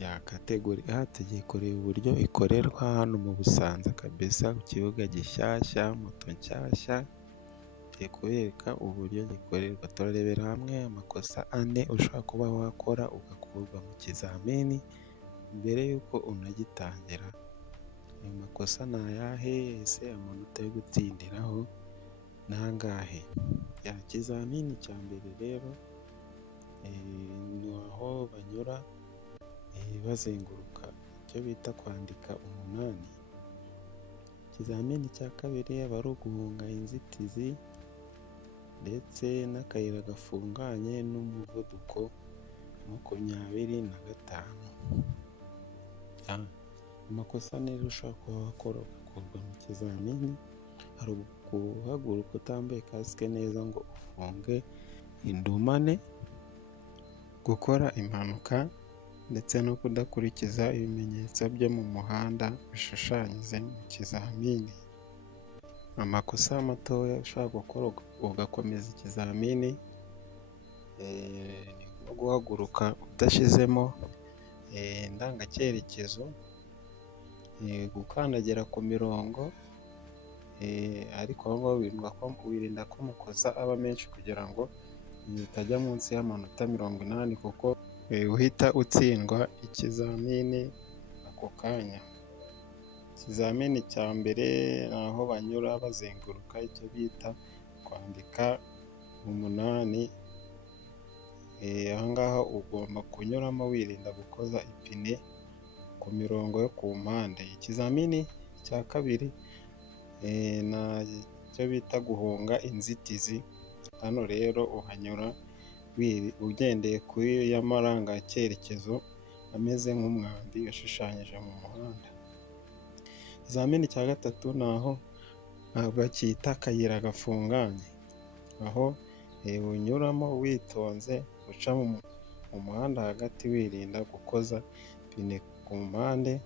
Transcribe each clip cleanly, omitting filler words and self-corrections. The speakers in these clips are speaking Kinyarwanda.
tugiye kureba uburyo ikorerwa hano mu Busanza kabisa, ku kibuga gishyashya, moto nshyashya, tugiye kubereka uburyo gikorerwa. Turarebera hamwe amakosa 4 ushobora kuba wakora ugakurwa mu kizamini mbere y'uko unagitangira. Ayo makosa ni ayahe? Ese amanota yo gutsindiraho ni angahe? Ikizamini cya mbere rero ni aho banyura bazenguruka, icyo bita kwandika 8. Ikizamini cya kabiri aba ari uguhunga inzitizi ndetse n'akayira gafunganye n'umuvuduko 25. Amakosa rero ushobora kuba wakora ugakurwa mu kizamini, hari guhaguruka utambaye kasike neza ngo ufunge indumane, gukora impanuka ndetse no kudakurikiza ibimenyetso byo mu muhanda bishushanyije mu kizamini. Amakosa matoya ushobora gukora ugakomeza ikizamini no guhaguruka udashyizemo indangacyerekezo, gukandagira ku mirongo, ariko aho ngaho wirinda ko amakosa aba menshi kugira ngo utajya munsi y'amanota 80 kuko uhita utsindwa ikizamini ako kanya. Ikizamini cya mbere ni aho banyura bazenguruka, icyo bita kwandika 8. Aha ngaha ugomba kunyuramo wirinda gukoza ipine ku mirongo yo ku mpande. Ikizamini cya kabiri icyo bita guhunga inzitizi. Hano rero uhanyura ugendeye kuri y'amarangacyerekezo ameze nk'umwambi ushushanyije mu muhanda. Ikizamini cya gatatu ni aho bacyita akayira gafunganye, aho unyuramo witonze, uca mu muhanda hagati wirinda gukoza ipine ku mpande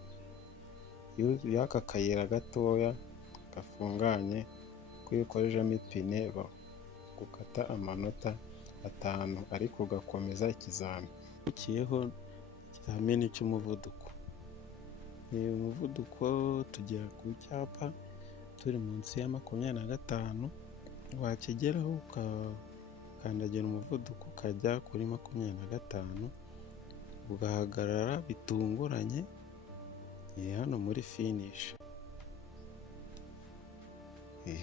y'aka kayira gatoya gafunganye, ko iyo ukorejemo ipine gukata amanota 5 ariko ugakomeza ikizamini. Ukurikiyeho ikizamini cy'umuvuduko. Umuvuduko tugera ku cyapa turi munsi ya 25, wakigeraho ukandagira umuvuduko ukajya kuri 25, ugahagarara bitunguranye hano muri finish.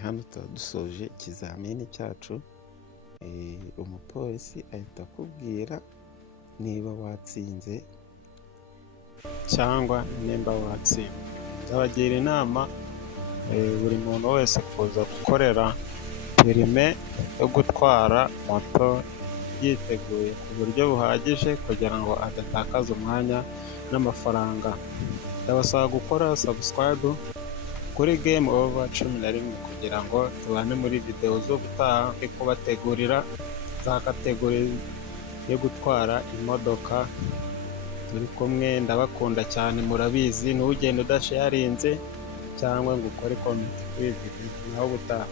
Hano tuba dusoje ikizamini cyacu, umupolisi ahita akubwira niba watsinze cyangwa nimba watsinze. Ndabagira inama buri muntu wese kuza gukorera perime yo gutwara moto yiteguye ku buryo buhagije kugira ngo adatakaza umwanya n'amafaranga. Ndabasaba gukora subscribe kuri Game Over 11 kugira ngo tubane muri video zo gutaha kubategurira za kategori yo gutwara imodoka. Turi kumwe, ndabakunda cyane, murabizi. Ntugende udasharinze cyangwa ngo ukore comment kuri video naho gutaha.